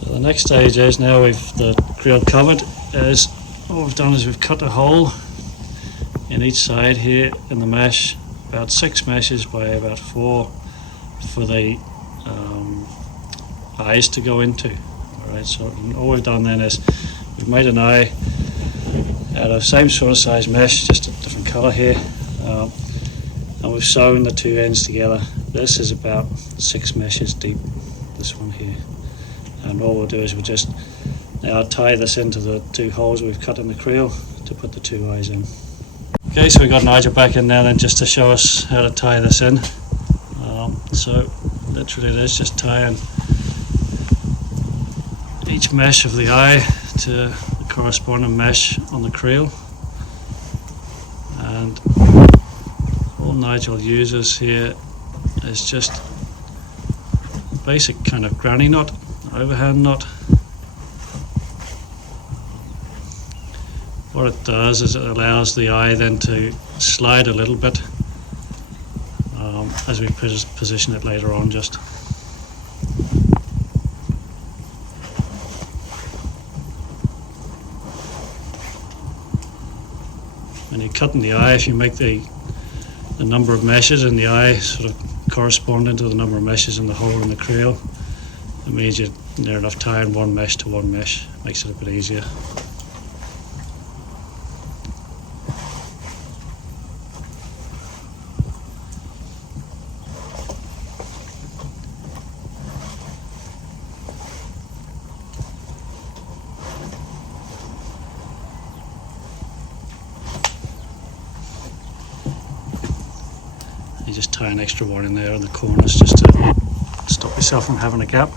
So the next stage is, now we've the creel covered, is what we've done is we've cut a hole in each side here in the mesh, about 6 meshes by about 4 for the eyes to go into. Alright, so all we've done then is we've made an eye out of same sort of size mesh, just a different colour here, and we've sewn the two ends together. This is about 6 meshes deep, this one here, and all we'll do is we'll just now tie this into the 2 holes we've cut in the creel to put the 2 eyes in. Okay, so we've got Nigel back in now then just to show us how to tie this in. So literally it is just tying each mesh of the eye to the corresponding mesh on the creel, and all Nigel uses here is just a basic kind of granny knot, overhand knot. What it does is it allows the eye then to slide a little bit as we position it later on. Just when you're cutting the eye, if you make the number of meshes in the eye sort of corresponding to the number of meshes in the hole in the creel, it means you're near enough tying one mesh to one mesh. Makes it a bit easier. You just tie an extra one in there in the corners just to stop yourself from having a gap.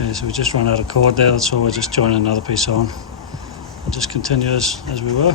Okay, so we just run out of cord there, that's all. We're just joining another piece on and just continue as we were.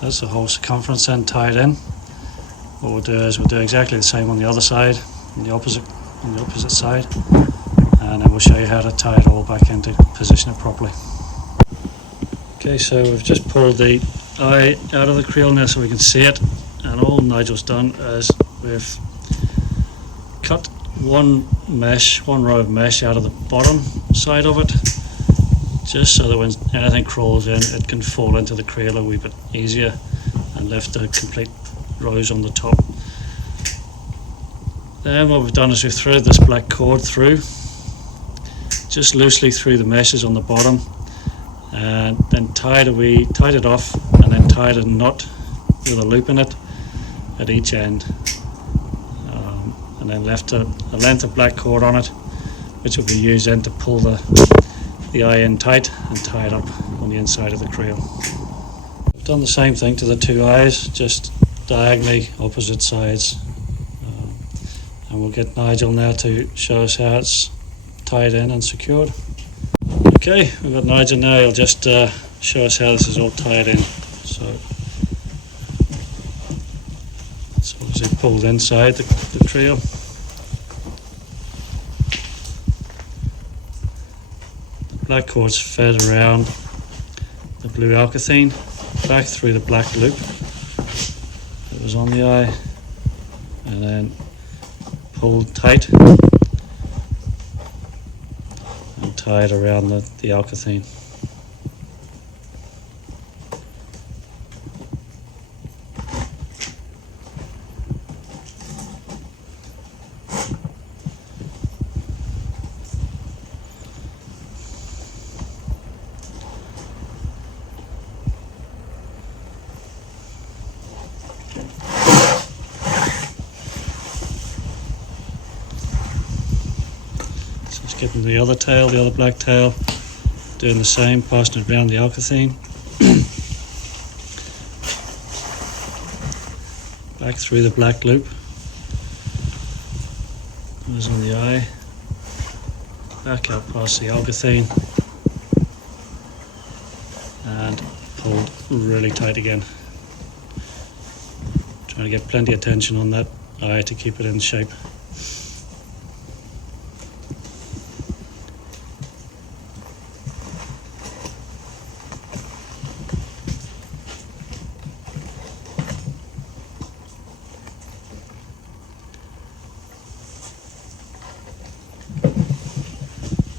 That's the whole circumference then tied in. What we'll do is we'll do exactly the same on the other side, on the opposite side, and then we'll show you how to tie it all back in to position it properly. Okay, so we've just pulled the eye out of the creel now so we can see it, and all Nigel's done is we've cut one row of mesh out of the bottom side of it, just so that when anything crawls in, it can fall into the creel a wee bit easier and left the complete rows on the top. Then what we've done is we've threaded this black cord through, just loosely through the meshes on the bottom, and then tied it off, and then tied a knot with a loop in it at each end, and then left a length of black cord on it, which will be used then to pull the eye in tight and tie it up on the inside of the creel. I've done the same thing to the 2 eyes, just diagonally opposite sides, and we'll get Nigel now to show us how it's tied in and secured. Okay, we've got Nigel now. He'll just show us how this is all tied in. So it's obviously pulled inside the creel. Black cord's fed around the blue alkathene back through the black loop, it was on the eye, and then pulled tight and tied around the alkathene. Just getting the other tail, the other black tail, doing the same, passing it around the alkathene. Back through the black loop. It was on the eye. Back out past the alkathene. And pulled really tight again. Trying to get plenty of tension on that eye to keep it in shape.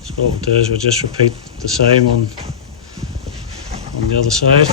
So what we'll do is we'll just repeat the same on the other side.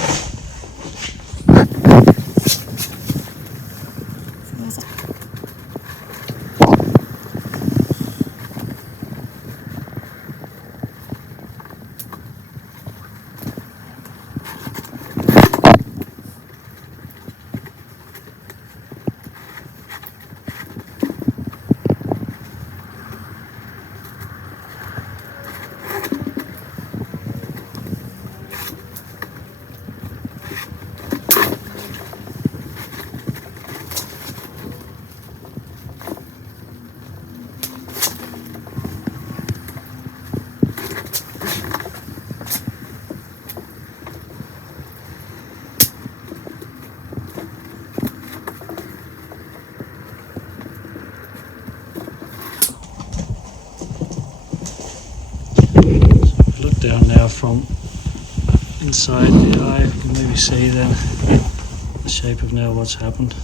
Down now from inside the eye, you can maybe see then the shape of now what's happened.